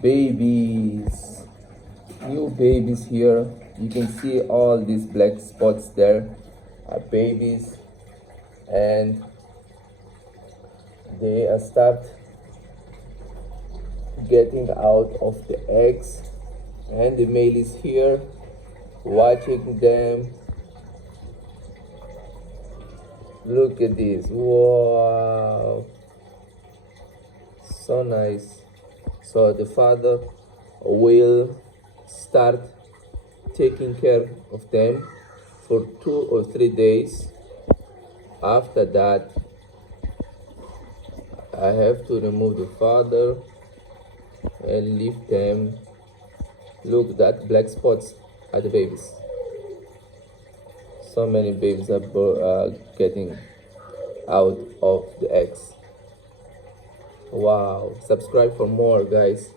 babies, new babies here. You can see all these black spots there are babies, and they are start getting out of the eggs, and the male is here watching them. Look at this. Wow, so nice. So the father will start taking care of them for 2 or 3 days. After that, I have to remove the father and leave them. Look, that black spots are the babies. So many babies are getting out of the eggs. Wow, subscribe for more, guys.